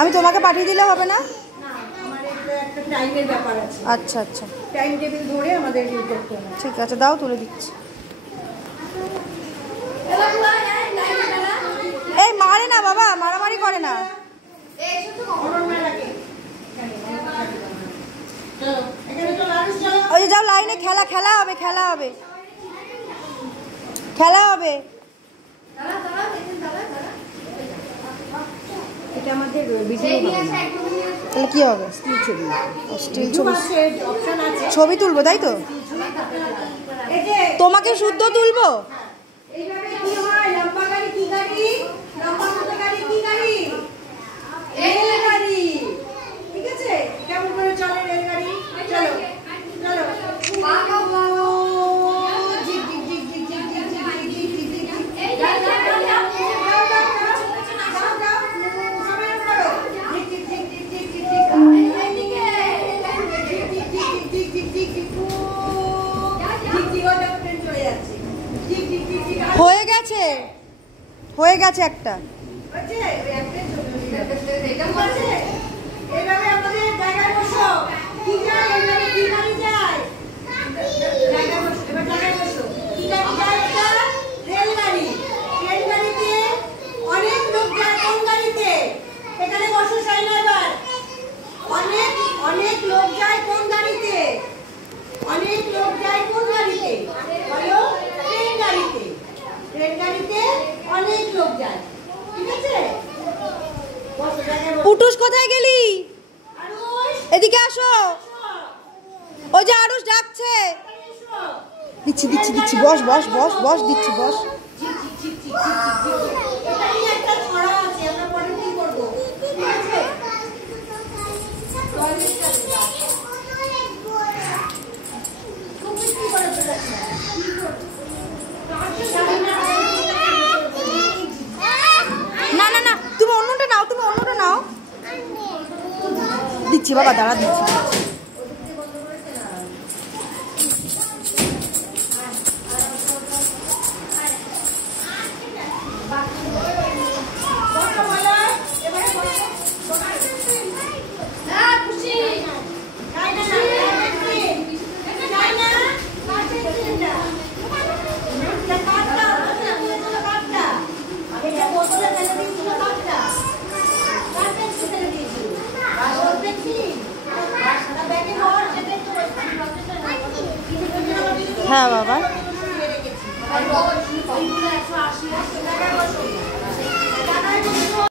আমি তোমাকে পাঠিয়ে দিলে হবে না? একটা টাইমের ব্যাপার আছে। আচ্ছা আচ্ছা, টাইম টেবিল ধরে আমাদের ইয়ে করতে হবে। ঠিক আছে, দাও, তুলে দিচ্ছি। এই মারে না বাবা, মারামারি করে না। ওই যে যাও লাইনে, খেলা খেলা হবে, খেলা হবে, খেলা হবে। এটা আমাদের ভিডিও হবে না। তাহলে কি হবে? স্টিল ছবি। স্টিল ছবি, অপশন আছে। ছবি তুলবো তাই তো? এই যে তোমাকে শুদ্ধ তুলবো? এইভাবে কি হয়? লম্বা গাড়ি কি গাড়ি? লম্বা মতো গাড়ি কি গাড়ি? রেলগাড়ি। ঠিক আছে? কেমন করে চলে রেলগাড়ি? চলো চলো। জিগ জিগ জিগ জিগ জিগ জিগ জিগ জিগ জিগ জিগ জিগ। এই যাও যাও যাও যাও যাও যাও যাও। সবাই করো। জিগ জিগ জিগ জিগ জিগ জিগ জিগ। এইদিকে। জিগ জিগ জিগ জিগ জিগ জিগ জিগ। জিগ জিগ ওটা ট্রেন চলে যাচ্ছে। জিগ জিগ জিগ জিগ। হয়ে গেছে, হয়ে গেছে একটা। আছে ওই একটা ছবি এটা আছে। এইভাবে আমাদের জায়গায় বসো। কি যায়? এইভাবে কি গাড়ি যায়? জায়গায় বসো। এবার জায়গায় বসো। কি গাড়ি যায়? এটা রেলগাড়ি। রেলগাড়িতে অনেক লোক যায়। কোন গাড়িতে? এখানে বসো সাইনা এবার। অনেক অনেক লোক যায় কোন গাড়িতে? অনেক লোক যায় কোন গাড়িতে? বলো, ট্রেন গাড়িতে। ট্রেন গাড়িতে অনেক লোক যায়। ঠিক আছে? বসো জায়গায় বসো। পুটুস কোথায় গেলি? আরুষ, এদিকে আসো, ওই যে আরুষ ডাকছে। এসো। দিচ্ছি দিচ্ছি দিচ্ছি, বস বস বস বস, দিচ্ছি বস। এখানে একটা ছড়া আছে, আমরা পরে কি করব? ঠিক আছে? খুব কি করে ফেলেছে? না না না, তুমি অন্যটা নাও, তুমি অন্যটা নাও। দিচ্ছি বাবা, দাঁড়া, দিচ্ছি। হ্যাঁ বাবা।